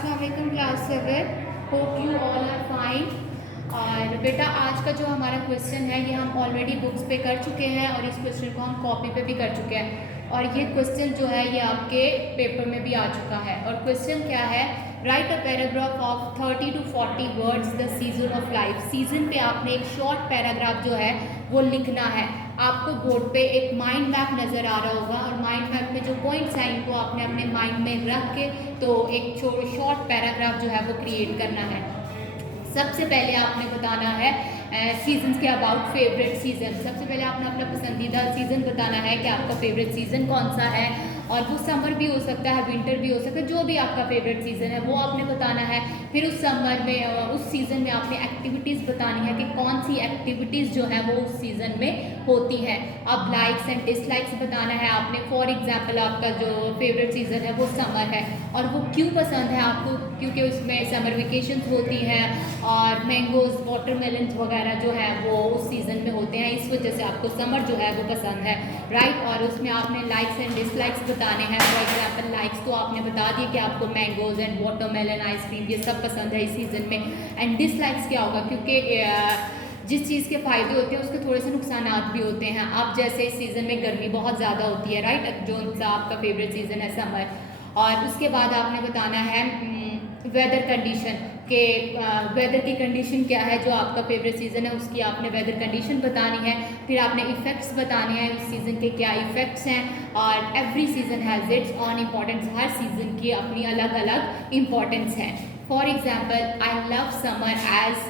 अस्सलाम वालेकुम class 7। Hope you all are fine. और बेटा आज का जो हमारा क्वेश्चन है ये हम ऑलरेडी बुक्स पे कर चुके हैं और इस क्वेश्चन को हम कॉपी पे भी कर चुके हैं और ये क्वेश्चन जो है ये आपके पेपर में भी आ चुका है। और क्वेश्चन क्या है, right a paragraph of 30 to 40 words the season of life. Season पे आपने एक शॉर्ट पैराग्राफ जो है वो लिखना है। आपको बोर्ड पे एक माइंड मैप नज़र आ रहा होगा और माइंड मैप में जो पॉइंट्स हैं इनको आपने अपने माइंड में रख के तो एक शॉर्ट पैराग्राफ जो है वो क्रिएट करना है। सबसे पहले आपने बताना है सीजन्स के अबाउट फेवरेट सीज़न। सबसे पहले आपने अपना पसंदीदा सीज़न बताना है कि आपका फेवरेट सीज़न कौन सा है, और वो समर भी हो सकता है, विंटर भी हो सकता है, जो भी आपका फेवरेट सीज़न है वो आपने बताना है। फिर उस समर में उस सीज़न में आपने एक्टिविटीज़ बतानी है कि कौन सी एक्टिविटीज़ जो है वो उस सीज़न में होती हैं। अब लाइक्स एंड डिसलाइक्स बताना है आपने। फॉर एग्जांपल आपका जो फेवरेट सीज़न है वो समर है और वो क्यों पसंद है आपको, क्योंकि उसमें समर वेकेशंस होती हैं और मैंगोज़ वाटरमेलन्स वगैरह जो है वो उस सीज़न में होते हैं, इस वजह से आपको समर जो है वो पसंद है, राइट। और उसमें आपने लाइक्स एंड डिसलाइक्स बताने हैं। फॉर एग्जांपल लाइक्स तो आपने बता दिए कि आपको मैंगोज़ एंड वाटरमेलन आइसक्रीम ये सब पसंद है इस सीज़न में। एंड डिसलाइक्स क्या होगा, क्योंकि जिस चीज़ के फ़ायदे होते हैं उसके थोड़े से नुकसान भी होते हैं। अब जैसे इस सीज़न में गर्मी बहुत ज़्यादा होती है, राइट, जो सा आपका फेवरेट सीज़न है समर। और उसके बाद आपने बताना है वेदर कंडीशन के वेदर की कंडीशन क्या है, जो आपका फेवरेट सीज़न है उसकी आपने वेदर कंडीशन बतानी है। फिर आपने इफ़ेक्ट्स बताने हैं, उस सीज़न के क्या इफ़ेक्ट्स हैं। और every season has its on importance, हर सीज़न की अपनी अलग अलग इम्पॉर्टेंस है। For example I love summer as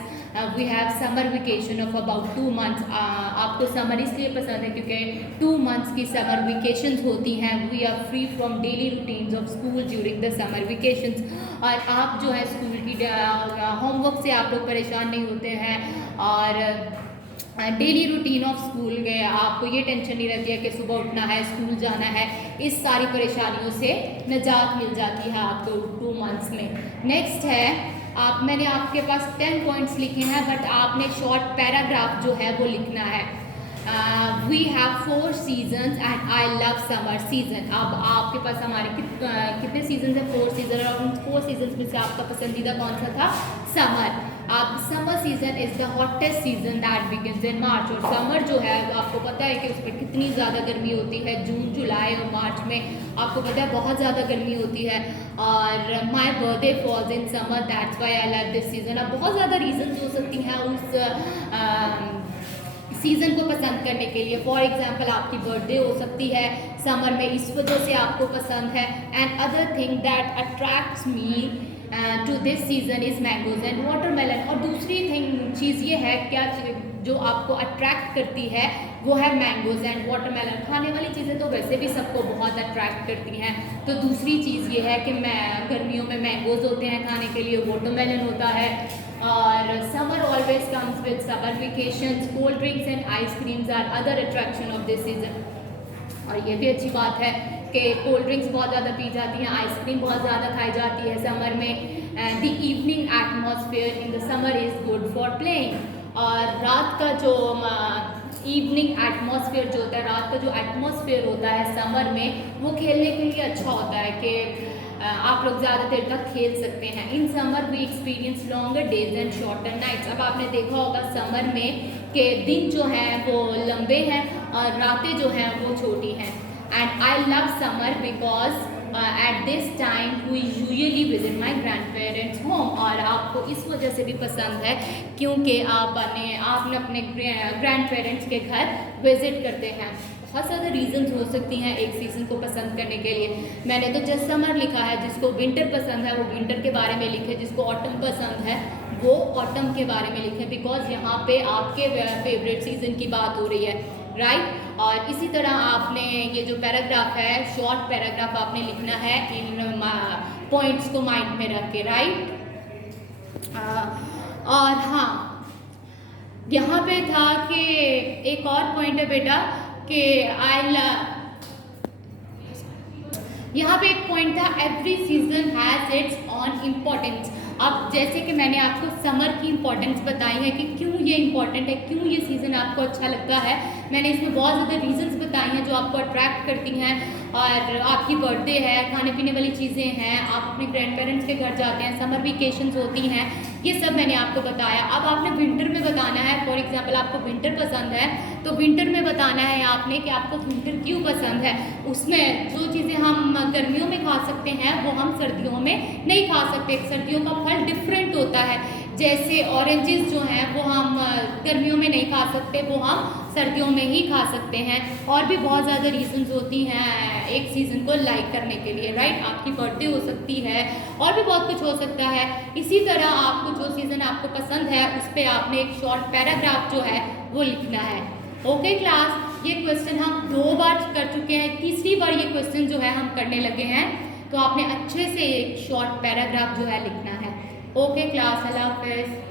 we have summer vacation of about 2 months। आपको समर इसलिए पसंद है क्योंकि 2 months की समर वेकेशंस होती हैं। We are free from daily routines of school during the summer vacations. और आप जो है स्कूल की होमवर्क से आप लोग परेशान नहीं होते हैं और डेली रूटीन ऑफ स्कूल गए आपको ये टेंशन नहीं रहती है कि सुबह उठना है, स्कूल जाना है। इस सारी परेशानियों से निजात मिल जाती है आपको 2 months में। नेक्स्ट है मैंने आपके पास 10 पॉइंट्स लिखे हैं, बट आपने शॉर्ट पैराग्राफ जो है वो लिखना है। We have 4 seasons and I love summer season. अब आपके पास हमारे कितने सीजन है? 4 सीजन। और उन 4 सीजन में से आपका पसंदीदा कौन सा था? समर। अब summer season is the hottest season that begins in March. और समर जो है आपको पता है कि उसमें कितनी ज़्यादा गर्मी होती है। जून, जुलाई और मार्च में आपको पता है बहुत ज़्यादा गर्मी होती है। और my birthday falls in summer, that's why I love this season. अब बहुत ज़्यादा रीजन्स हो सकती हैं उस सीज़न को पसंद करने के लिए। फॉर एग्जाम्पल आपकी बर्थडे हो सकती है समर में, इस वजह से आपको पसंद है। And other thing that attracts me to this season is mangoes and watermelon. और दूसरी चीज़ ये है क्या जो आपको अट्रैक्ट करती है वो है मैंगोज़ एंड वाटरमेलन। खाने वाली चीज़ें तो वैसे भी सबको बहुत अट्रैक्ट करती हैं, तो दूसरी चीज़ ये है कि गर्मियों में मैंगोज़ होते हैं खाने के लिए, वाटरमेलन होता है। और summer always comes with summer vacations, cold drinks and ice creams are other attraction of this season. और ये भी अच्छी बात है कि कोल्ड ड्रिंक्स बहुत ज़्यादा पी जाती हैं, आइसक्रीम बहुत ज़्यादा खाई जाती है समर में। The evening atmosphere in the summer is good for playing. और रात का जो इवनिंग एटमॉस्फेयर जो होता है, रात का जो एटमॉस्फेयर होता है समर में, वो खेलने के लिए अच्छा होता है कि आप लोग ज़्यादा देर तक खेल सकते हैं। In summer we experience longer days and shorter nights. अब आपने देखा होगा समर में कि दिन जो हैं वो लंबे हैं और रातें जो हैं वो छोटी हैं। And I love summer because at this time we usually visit my grandparents home. और आपको इस वजह से भी पसंद है क्योंकि आपने अपने ग्रैंड पेरेंट्स के घर विजिट करते हैं। बहुत ज़्यादा रीजंस हो सकती हैं एक सीज़न को पसंद करने के लिए। मैंने तो जस्ट समर लिखा है, जिसको विंटर पसंद है वो विंटर के बारे में लिखे, जिसको ऑटम पसंद है वो ऑटम के बारे में लिखे, बिकॉज यहाँ पे आपके फेवरेट सीज़न की बात हो रही है, राइट। और इसी तरह आपने ये जो पैराग्राफ है, शॉर्ट पैराग्राफ आपने लिखना है इन पॉइंट्स को माइंड में रख के, राइट। और हाँ, यहाँ पे था कि एक और पॉइंट है बेटा कि यहाँ पे एक पॉइंट था every season has its on importance. अब जैसे कि मैंने आपको समर की इम्पोर्टेंस बताई है कि क्यों ये इम्पोर्टेंट है, क्यों ये सीज़न आपको अच्छा लगता है। मैंने इसमें बहुत ज़्यादा रीजंस बताई हैं जो आपको अट्रैक्ट करती हैं। और आपकी बर्थडे है, खाने पीने वाली चीज़ें हैं, आप अपने ग्रैंड पेरेंट्स के घर जाते हैं, समर वेकेशंस होती हैं, ये सब मैंने आपको बताया। अब आपने विंटर में बताना है, फॉर एग्जांपल आपको विंटर पसंद है तो विंटर में बताना है आपने कि आपको विंटर क्यों पसंद है। उसमें जो चीज़ें हम गर्मियों में खा सकते हैं वो हम सर्दियों में नहीं खा सकते। सर्दियों का फल डिफरेंट होता है, जैसे ऑरेंजेस जो हैं वो हम गर्मियों में नहीं खा सकते, वो हम सर्दियों में ही खा सकते हैं। और भी बहुत ज़्यादा रीजंस होती हैं एक सीज़न को लाइक करने के लिए, राइट। आपकी बर्थडे हो सकती है और भी बहुत कुछ हो सकता है। इसी तरह आपको जो सीज़न आपको पसंद है उस पर आपने एक शॉर्ट पैराग्राफ जो है वो लिखना है। ओके क्लास, ये क्वेश्चन हम 2 बार कर चुके हैं, तीसरी बार ये क्वेश्चन जो है हम करने लगे हैं, तो आपने अच्छे से एक शॉर्ट पैराग्राफ जो है लिखना है। ओके क्लास, अल्लाह हाफिज़।